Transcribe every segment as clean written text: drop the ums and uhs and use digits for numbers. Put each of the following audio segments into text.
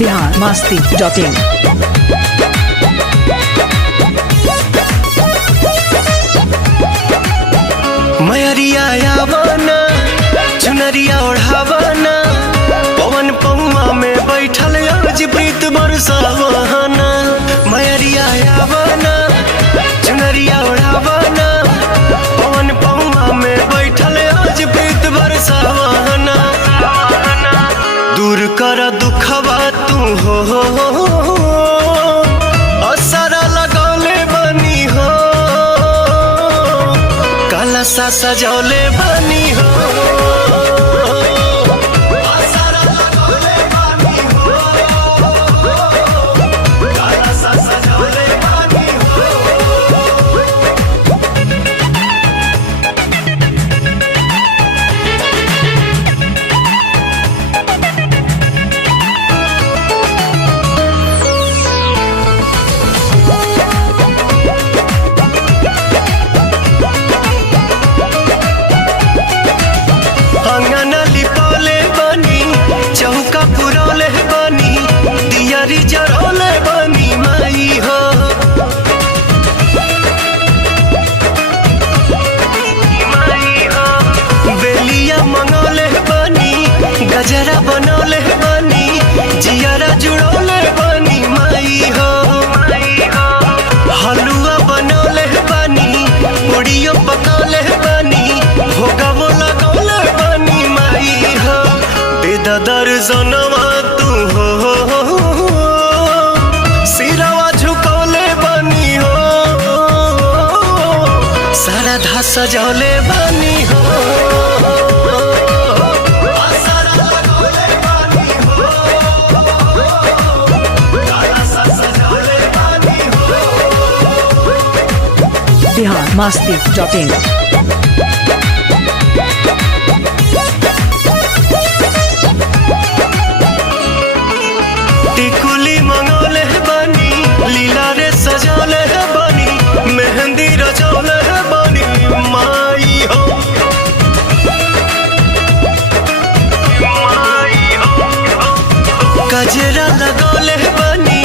biharmasti.in। मयरिया यावना चुनरिया ओढ़ावना पवन पौआ में बैठल आज प्रीत बरसावना। मयरिया यावना चुनरिया ओढ़ावना पवन पौआ में बैठल आज प्रीत बरसावना। दूर कर दुखवा तू हो असरा लगौले बनी हो कलसा सजौले बनी हो। अंगना लिपौले बनी चौका पुरौले बनी दियारी जरौले बनी माई हो। बेलिया मंगौले बनी गजरा बनौले बनी जियारा जुड़ौले बनी माई हो। हलुआ बनौले बनी पूड़ियों पकौले बनी भोगवो लगौले बनी माई हो। बेदा दर्शनवा तू हो सिरवा झुकौले बनी हो सरधा सजौले बनी हो। biharmasti.in। टिकुली मंगौले बनी लीला रे सजौले बनी मेहंदी रचौले बनी माई हो। गजरा लगौले बनी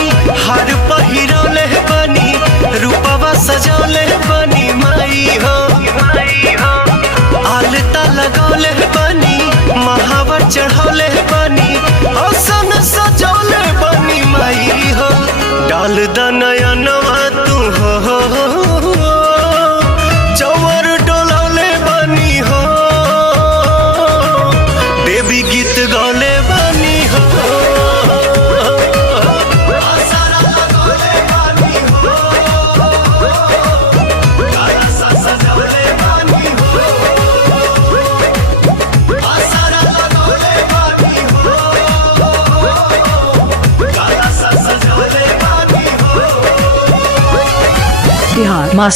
हार पहिरौले बनी रूपवा सजौले बनी माई हो। आलता लगौले बनी महावर चढ़ौले बनी